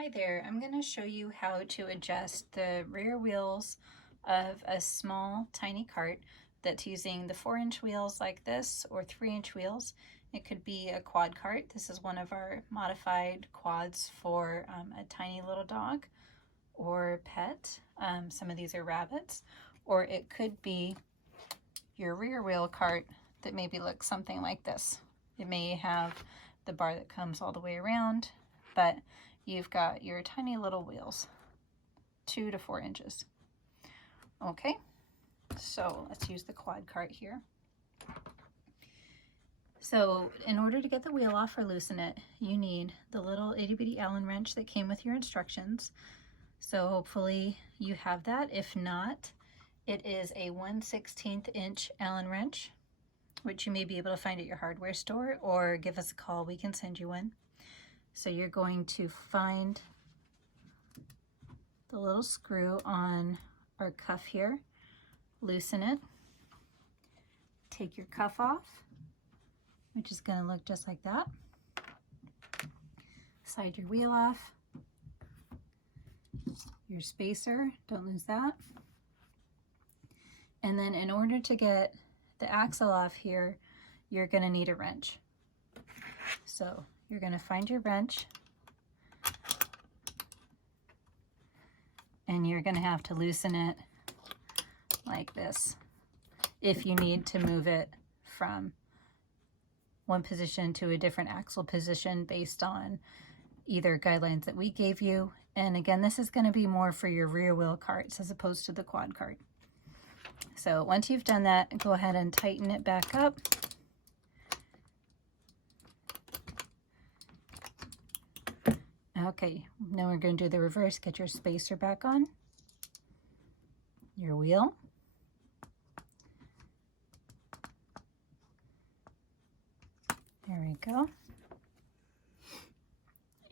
Hi there, I'm going to show you how to adjust the rear wheels of a small tiny cart that's using the 4-inch wheels like this or 3-inch wheels. It could be a quad cart. This is one of our modified quads for a tiny little dog or pet. Some of these are rabbits. Or it could be your rear wheel cart that maybe looks something like this. It may have the bar that comes all the way around, but you've got your tiny little wheels, 2 to 4 inches. Okay, so let's use the quad cart here. So in order to get the wheel off or loosen it, you need the little itty bitty Allen wrench that came with your instructions. So hopefully you have that. If not, it is a 1/16 inch Allen wrench, which you may be able to find at your hardware store, or give us a call, we can send you one. So you're going to find the little screw on our cuff here, loosen it, take your cuff off, which is going to look just like that. Slide your wheel off, your spacer, don't lose that. And then in order to get the axle off here, you're going to need a wrench. So you're going to find your wrench, and you're going to have to loosen it like this if you need to move it from one position to a different axle position based on either guidelines that we gave you. And again, this is going to be more for your rear wheel carts as opposed to the quad cart. So once you've done that, go ahead and tighten it back up. Okay, now we're going to do the reverse. Get your spacer back on, your wheel, there we go,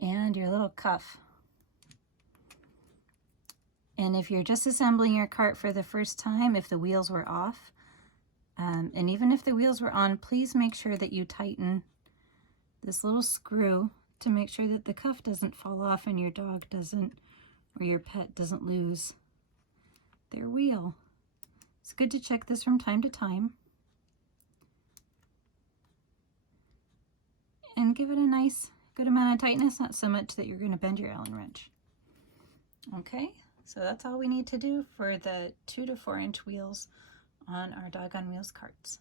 and your little cuff. And if you're just assembling your cart for the first time, if the wheels were off, and even if the wheels were on, please make sure that you tighten this little screw to make sure that the cuff doesn't fall off and your dog doesn't, or your pet doesn't lose their wheel. It's good to check this from time to time and give it a nice good amount of tightness, not so much that you're going to bend your Allen wrench. Okay, so that's all we need to do for the 2 to 4 inch wheels on our Dog on Wheels carts.